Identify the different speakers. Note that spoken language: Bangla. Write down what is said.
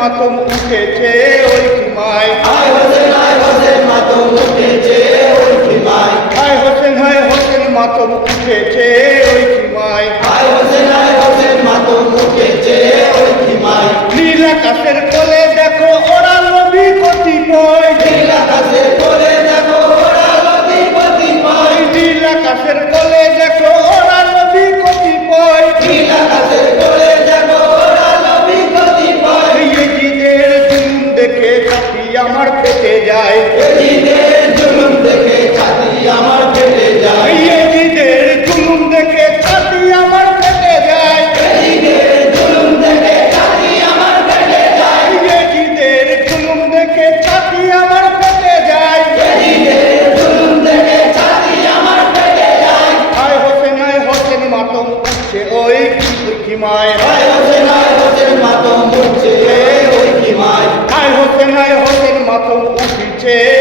Speaker 1: মাতম উঠেছে ওই খিমায়
Speaker 2: আয় হোসেন আয় হোসেন মাতম উঠেছে ওই খিমায়
Speaker 1: হায় হোসেন হায় হোসেন মাতম উঠেছে ওই খিমায়
Speaker 2: আয় হোসেন আয় হোসেন মাতম উঠেছে ওই খিমায়
Speaker 1: নীল আকাশের কোলে দেখো ওরা নবী কতিপয়
Speaker 2: নীল আকাশের কোলে দেখো ওরা নদী কতিপয়
Speaker 1: নীল আকাশের কোলে দেখো আমার পেটে যায়।
Speaker 2: এদিনের জুলুম দেখে ছাতি আমার ফেটে যায়।
Speaker 1: ইয়েজিদের জুলুম দেখে ছাতি আমার পেটে যায়।
Speaker 2: এদিনের জুলুম দেখে ছাতি আমার ফেটে যায়।
Speaker 1: ইয়েজিদের জুলুম দেখে ছাতি আমার পেটে যায়।
Speaker 2: এদিনের জুলুম দেখে ছাতি আমার ফেটে যায়।
Speaker 1: হায় হোসেন হায় হোসেন মাতম উঠছে ওই খিমায়
Speaker 2: আয়
Speaker 1: noche.